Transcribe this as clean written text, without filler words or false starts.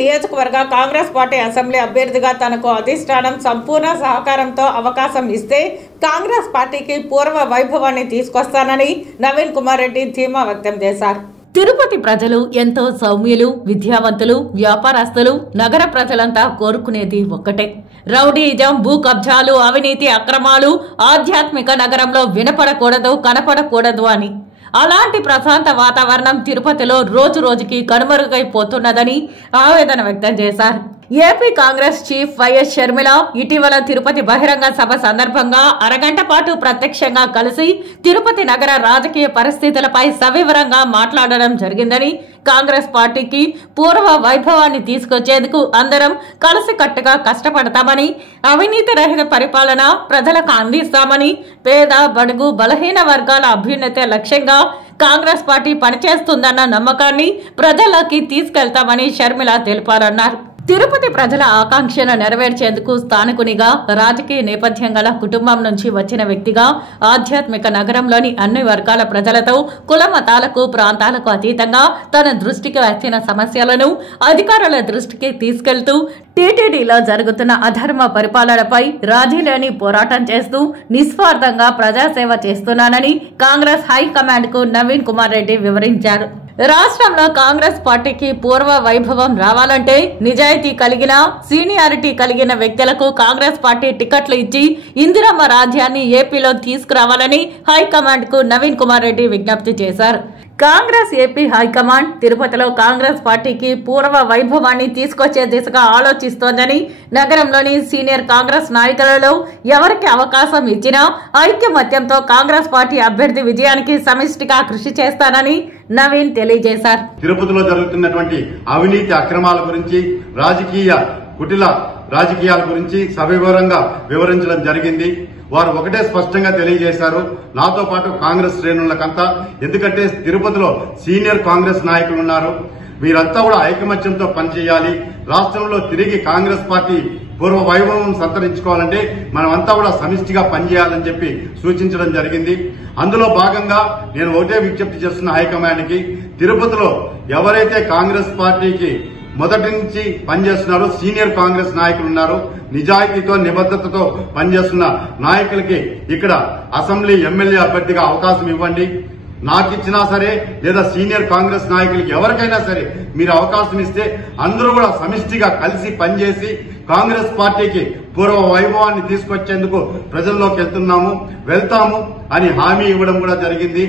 నియోజకవర్గ Congress party assembly అభ్యర్థిగా తనకు అధిష్టానం సంపూర్ణ సహకారంతో అవకాశం ఇస్తే కాంగ్రెస్ పార్టీకి పూర్వ వైభవాన్ని తీసుకొస్తానని నవీన్ కుమార్ రెడ్డి ధీమా వ్యక్తం చేశారు. తిరుపతి ప్రజలు ఎంతో సౌమ్యులు, విద్యావంతులు, వ్యాపారస్తులు. నగర ప్రజలంతా కోరుకునేది ఒక్కటే, రౌడీయిజం, భూ కబ్జాలు, అవినీతి, అక్రమాలు ఆధ్యాత్మిక నగరంలో వినపడకూడదు, కనపడకూడదు అని. అలాంటి ప్రశాంత వాతావరణం తిరుపతిలో రోజు రోజుకి కనుమరుగైపోతున్నదని ఆవేదన వ్యక్తం చేశారు. AP Congress chief YS Sharmila ఇటీవల తిరుపతి బహిరంగ సభ సందర్భంగా అరగంట పాటు ప్రత్యక్షంగా కలిసి తిరుపతి నగర రాజకీయ పరిస్థితులపై సవివరంగా మాట్లాడడం జరిగిందని, కాంగ్రెస్ పార్టీకి పూర్వ వైభవాన్ని తీసుకొచ్చేందుకు అందరం కలిసికట్టుగా కష్టపడతామని, అవినీతి రహిత పరిపాలన ప్రజలకు అందిస్తామని, పేద బడుగు బలహీన వర్గాల అభ్యున్నతే లక్ష్యంగా కాంగ్రెస్ పార్టీ పనిచేస్తుందన్న నమ్మకాన్ని ప్రజల్లోకి తీసుకెళ్తామని షర్మిల తెలిపారన్నారు. తిరుపతి ప్రజల ఆకాంక్షను నెరవేర్చేందుకు స్థానికునిగా, రాజకీయ నేపథ్యం గల కుటుంబం నుంచి వచ్చిన వ్యక్తిగా ఆధ్యాత్మిక నగరంలోని అన్ని వర్గాల ప్రజలతో కుల మతాలకు, ప్రాంతాలకు అతీతంగా తన దృష్టికి వచ్చిన సమస్యలను అధికారుల దృష్టికి తీసుకెళ్తూ టీటీడీలో జరుగుతున్న అధర్మ పరిపాలనపై రాజీలేని పోరాటం చేస్తూ నిస్వార్థంగా ప్రజాసేవ చేస్తున్నానని కాంగ్రెస్ హైకమాండ్ కు నవీన్ కుమార్ రెడ్డి వివరించారు. రాష్ట్రంలో కాంగ్రెస్ పార్టీకి పూర్వ వైభవం రావాలంటే నిజాయితీ కలిగిన, సీనియారిటీ కలిగిన వ్యక్తులకు కాంగ్రెస్ పార్టీ టికెట్లు ఇచ్చి ఇందిరమ్మ రాజ్యాన్ని ఏపీలో తీసుకురావాలని హైకమాండ్ కు నవీన్ కుమార్ రెడ్డి విజ్ఞప్తి చేశారు. కాంగ్రెస్ ఏపీ హైకమాండ్ తిరుపతిలో కాంగ్రెస్ పార్టీకి పూర్వ వైభవాన్ని తీసుకొచ్చే దిశగా ఆలోచిస్తోందని, నగరంలోని సీనియర్ కాంగ్రెస్ నాయకులలో ఎవరికి అవకాశం ఇచ్చినా ఐక్యమత్యంతో కాంగ్రెస్ పార్టీ అభ్యర్థి విజయానికి సమిష్టిగా కృషి చేస్తానని నవీన్ తెలియజేశారు. తిరుపతిలో జరుగుతున్నటువంటి అవినీతి అక్రమాల గురించి, కుటిల రాజకీయాల గురించి సవివరంగా వివరించడం జరిగింది. వారు ఒకటే స్పష్టంగా తెలియజేశారు, నాతో పాటు కాంగ్రెస్ శ్రేణులకంతా, ఎందుకంటే తిరుపతిలో సీనియర్ కాంగ్రెస్ నాయకులు ఉన్నారు, వీరంతా కూడా ఐకమత్యంతో పనిచేయాలి. రాష్ట్రంలో తిరిగి కాంగ్రెస్ పార్టీ పూర్వ వైభవం సంతరించుకోవాలంటే మనమంతా కూడా సమిష్టిగా పనిచేయాలని చెప్పి సూచించడం జరిగింది. అందులో భాగంగా నేను ఒకటే విజ్ఞప్తి చేస్తున్న హైకమాండ్ కి, తిరుపతిలో ఎవరైతే కాంగ్రెస్ పార్టీకి మొదటి నుంచి పనిచేస్తున్నారో సీనియర్ కాంగ్రెస్ నాయకులు ఉన్నారు, నిజాయితీతో నిబద్ధతతో పనిచేస్తున్న నాయకులకి ఇక్కడ అసెంబ్లీ ఎమ్మెల్యే అభ్యర్థిగా అవకాశం ఇవ్వండి. నాకు ఇచ్చినా సరే, లేదా సీనియర్ కాంగ్రెస్ నాయకులకి ఎవరికైనా సరే మీరు అవకాశం ఇస్తే అందరూ కూడా సమిష్టిగా కలిసి పనిచేసి కాంగ్రెస్ పార్టీకి పూర్వ వైభవాన్ని తీసుకొచ్చేందుకు ప్రజల్లోకి వెళ్తాము అని హామీ ఇవ్వడం కూడా జరిగింది.